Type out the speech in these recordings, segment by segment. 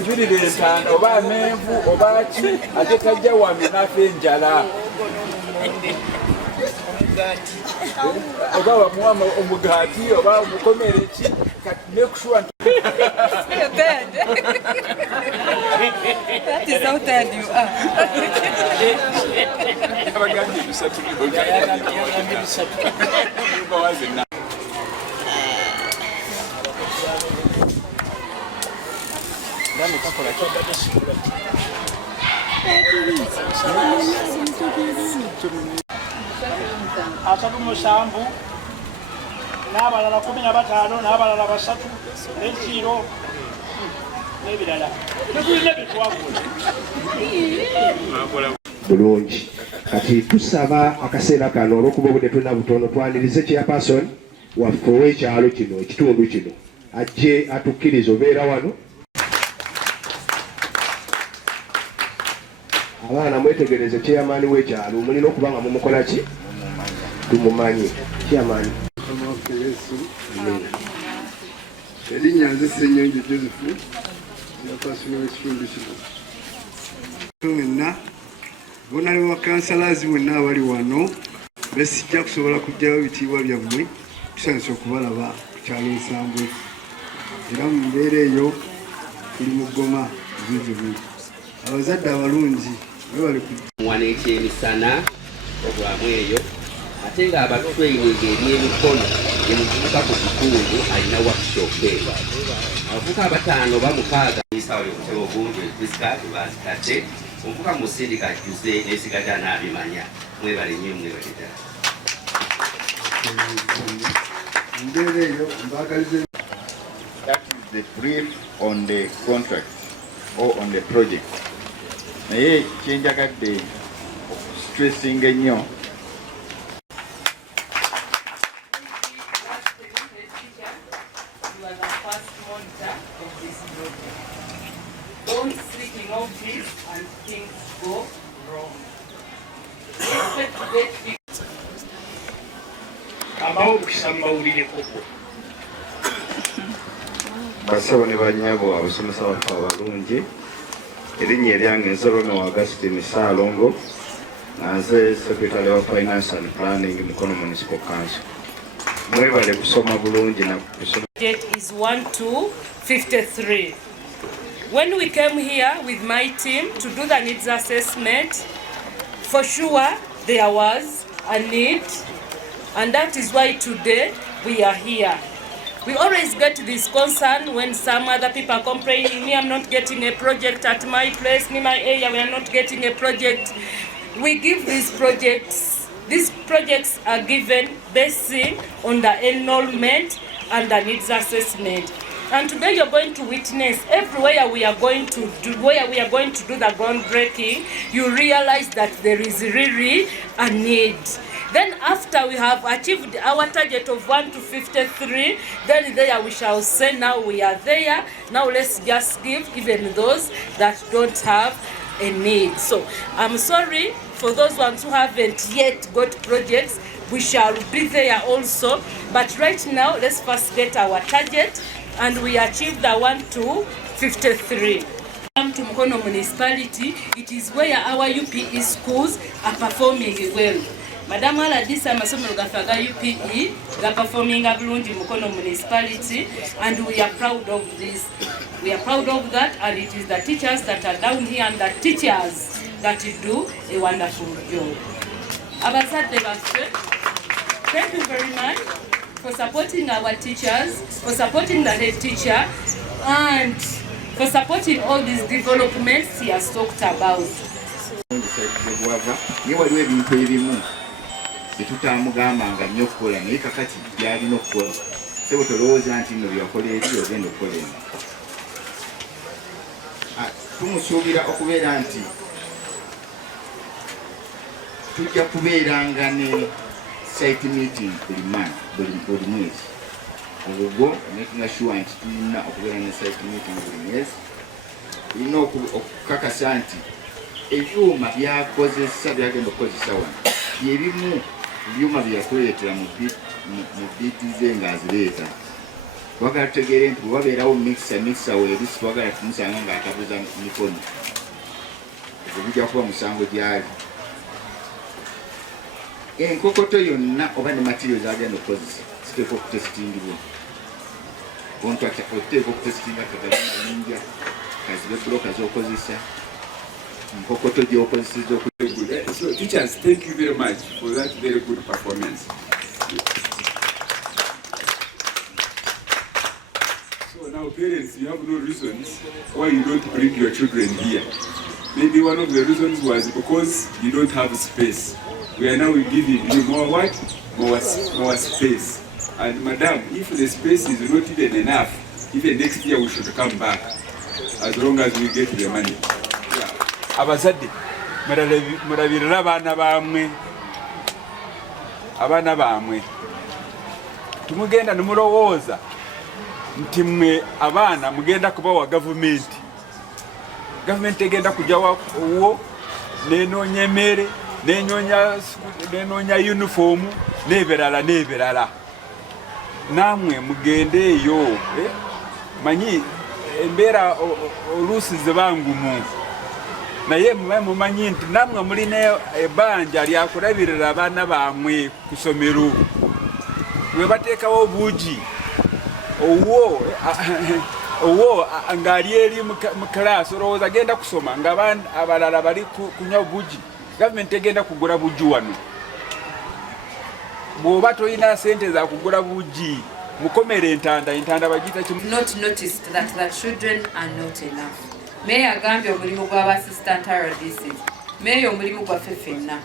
Njulire entaano oba amenvu oba ki ate tajja wamye n'afa enjala oba wamuwa omugaati oba omukomere ki make sure That is how tired you are. abagambye bisatu asatu musanvu n'abalala 15 n'abalala 3 n'ekiro n'ebirala tetulina byetwagula bulungi kati tusaba akaseera kano olw'okuba obudde tulina butono twanirize chairperson waffe ow'ekyalo kino ekitundu kino ajje atukkiriza obeera wano. Abaana mwetegereze chairman w'ekyalo mulina okuba nga mumukola ki tumumanyi chairman erinnya nze Ssenyonjo Joseph chairperson w'ekitundu kino wenna bonali wa councillors bonna abali wano besijja kusobola kujjayo bitiibwa byammwe tusanyusa okubalaba ku kyalo Nsambwe era mu mbeera eyo tuli mu Goma bivubi abazadde abalungi bebali mwana ekyemisana obwamu eyo ate nga abatutweyininga eri emikono ye muvubuka ku kitundu alina workshop eyo abavubuka 5 oba 6 isawo yokuteba obungi ebisikati bazikadde omuvubuka musindika ajjuze n'esigadde n'abimanya mwebale nnyo mwebale ddala mbeera eyo mbagalize. That is the brief on the contract or on the project. Naye kyenjagadde stressing ennyo basabo ne bannyabo abasomesa baffe abalungi erinnya eryange nze Romeo Augustine Saalongo nze Secretary of Finance and Planning Mukono Municipal Council. Mwebale kusoma bulungi na kusoma. Date is 1-2-53. When we came here with my team to do the needs assessment, for sure there was a need, and that is why today we are here. We always get this concern when some other people are complaining, me, I'm not getting a project at my place, me, my area, we are not getting a project. We give these projects are given based on the enrollment and the needs assessment. And today you're going to witness everywhere we are going to do the groundbreaking, you realize that there is really a need. Then after we have achieved our target of 1 to 53, then there we shall say now we are there. Now let's just give even those that don't have a need. So I'm sorry for those ones who haven't yet got projects. We shall be there also. But right now, let's first get our target, and we achieved the 1 to 53. Come to Mukono Municipality, it is where our UPE schools are performing well. Madam Aladisa Masomero gafaga UPE, they are performing bulungi Mukono Municipality, and we are proud of this. We are proud of that, and it is the teachers that are down here and the teachers that do a wonderful job. Abazadde baffe, thank you very much for supporting our teachers, for supporting the head teacher, and for supporting all these developments he has talked about. Tetutamugambanga nnyo okukola naye kakati byalina okukola sebo tolowooza nti nno byakola eri ogenda okukola eno. Tumusuubira okubeera nti tujja kubeeranga ne site meeting buli mwezi. Obwo making sure nti tulina okubeera ne site meeting buli mwezi. Tulina okukakasa nti ebyuma byakozesa byagenda okukozesa wano byebimu byuma byakuleetera mu biiti ze ng'azireeta. Twagala tutegeere nti bwewabeerawo mixer weeri twagala tumusanga ng'atabuza mikono. Ebyo bijja kuba musango gyali. Enkokoto yonna oba ne materials agenda okukozesa ziteekwa okutesitingibwa. Contract oteekwa okutesitinga kagamayinja kazibe buloka z'okozesa. So teachers, thank you very much for that very good performance. So now parents, you have no reasons why you don't bring your children here. Maybe one of the reasons was because you don't have space. We are now giving you more what? More space. And madam, if the space is not even enough, even next year we should come back, as long as we get the money. Abazadde murabirira abaana bammwe tumugenda nemulowooza nti mmwe abaana mugenda kubawa gavumenti egenda kujja wo nenoonya emmere nenoonya yunifoomu n'ebirala nammwe mugende eyo manyi embeera oluusi zibangumu naye mumanyi nti nammwe mulina ebbanja lyakulabirira abaana bammwe ku ssomero bwe bateekawo obuugi owo ng'ali eri mu kalaasi olowooza agenda kusoma ng'abalala bali kunywa obuugi. Gavumenti egenda kugula buugi wano. Bw'oba tolina sente za kugula buugi mukomere entanda bagiyita kimu. Not noticed that the children are not enough. Meya agambye omulimu gw'abassistant RDC. Meya omulimu gwaffe ffenna.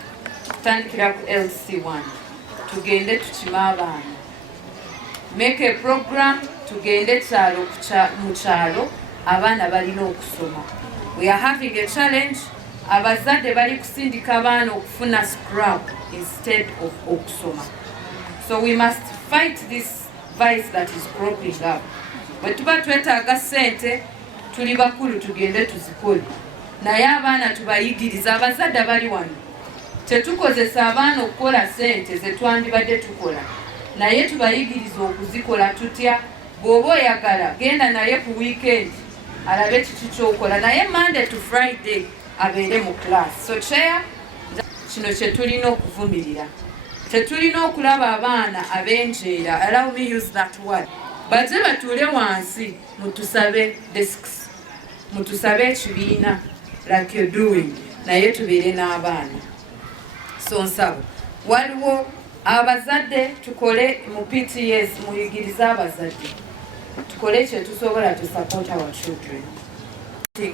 Tutandikira ku LC1. Tugende tukime abaana. Make a program tugende mu kyalo abaana balina okusoma. We are having a challenge. Abazadde bali kusindika abaana okufuna scrap instead of okusoma. So we must fight this vice that is cropping up. Bwe tuba twetaaga ssente tuli bakulu tugende tuzikole. Naye abaana tubayigiriza abazadde bali wano. Tetukozesa abaana okukola ssente ze twandibadde tukola. Naye tubayigiriza okuzikola tutya. Bw'oba oyagala genda naye ku weekend alabe kiki ky'okola. Naye Monday to Friday abeere mu class. So chair, kino kye tulina okuvumirira. Tetulina okulaba abaana ab'enjeera, allow me use that word. Baze batuule wansi mutusabe desks, mutusabe ekibiina like you're doing, naye tubeere n'abaana. So nsabo waliwo abazadde tukole mu PTS muyigirize abazadde tukole kye tusobola to support our children.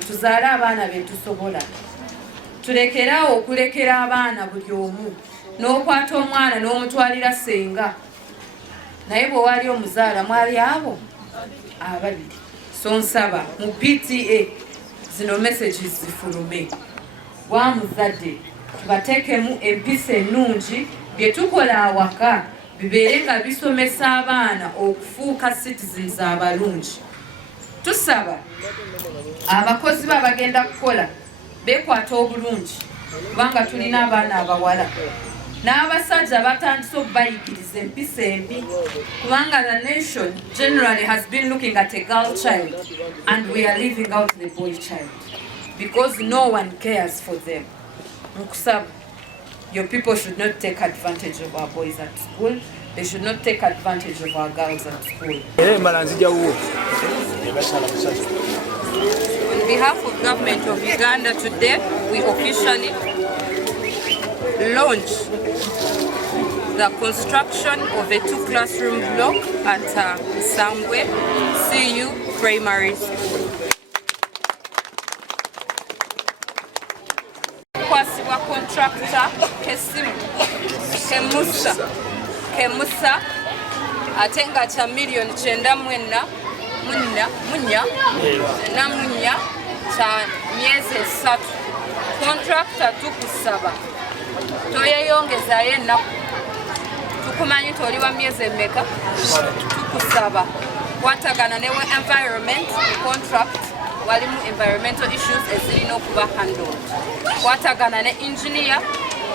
Tuzaale abaana be tusobola. Tulekeraawo okulekera abaana buli omu n'okwata omwana n'omutwalira senga. Naye bwe wali omuzaala mwali abo ababiri. So nsaba mu PTA zino messages zifulume. Wa muzadde tubateekemu empisa ennungi bye tukola awaka bibeere nga bisomesa abaana okufuuka citizens abalungi. Tusaba abakozi babagenda kukola beekwata obulungi kubanga tulina abaana abawala n'abasajja batandise okubayigiriza empisa embi kubanga the nation generally has been looking at a girl child and we are leaving out the boy child because no one cares for them. Nkusaba, your people should not take advantage of our boys at school. They should not take advantage of our girls at school. On behalf of Government of Uganda today, we officially launch the construction of a 2-classroom block at Sambwe CU Primary School. Kwasibwa contractor Kesimu Kemusa atenga cha milioni 9 munya cha miezi 3. Contractor tukusaba toyeyongezayo ennaku tukumanyi toliwa miezi emeka tukusaba kwatagana ne environment contract walimu environmental issues ezirina okuba handled kwatagana ne engineer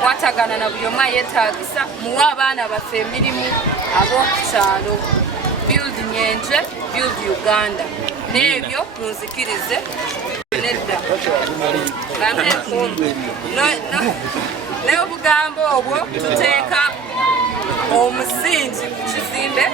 kwatagana na buli omu ayetaagisa muwe abaana baffe emirimu ab'okukyalo build Nyenje build Uganda n'ebyo munzikirize nedda n'obugambo obwo tuteeka omusingi ku kizimbe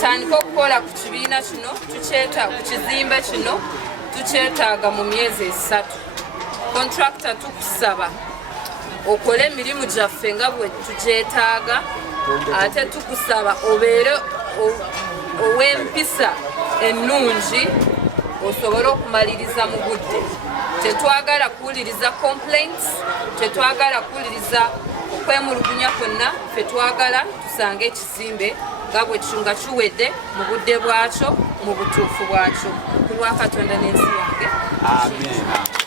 tandika okukola ku kibiina kino ku kizimbe kino tukyetaaga mu myezi 3. Contractor tukusaba okole emirimu gyaffe nga bwe tugyetaaga ate tukusaba obeere ow'empisa ennungi osobole okumaliriza mu budde. Tetwagala kuwuliriza complaints, tetwagala kuwuliriza okwemulugunya kwonna, ffe twagala tusange ekizimbe nga bwe nga kiwedde mu budde bwakyo mu butuufu bwakyo. Ku lwa Katonda n'ensi yange. Amen.